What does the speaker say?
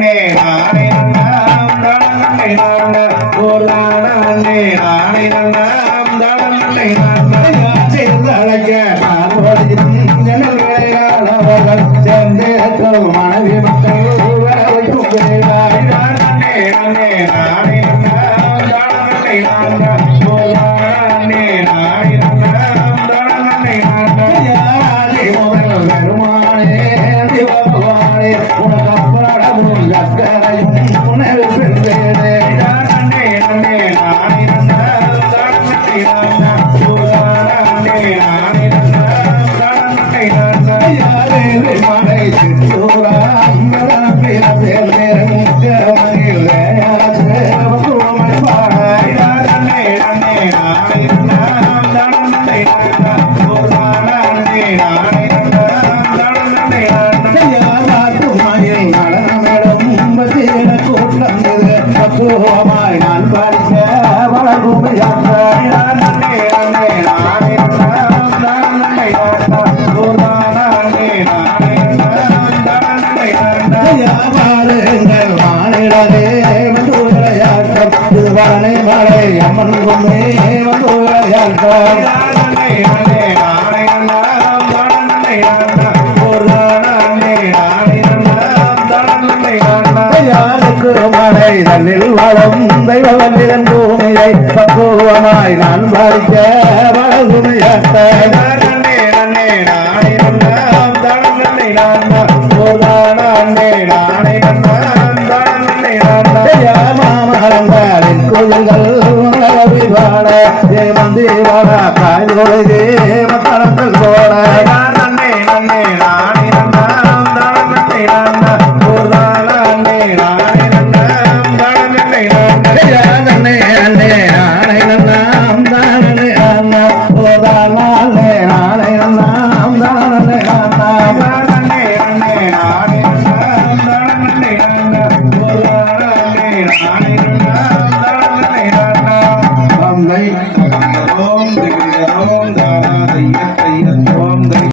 நானே நானே நாம் தானே நான் ஒரு நானே நானே நாம் தானே நான் நான் படித்த வளர்பூமி வியாபாரங்கள் வானிடரே வந்து விளையாட்டம் திருவரணை மலை அம்மன் கொண்டே வந்து விளையாட்டம் தன்னில் வளம் தெய்வவல்லிதன் பூமியை பக்குவமாய் நான் பாதிக்க வளர்ந்துமையாட்ட மந்திரவாடா காய்கொலை தேவ தரங்கள்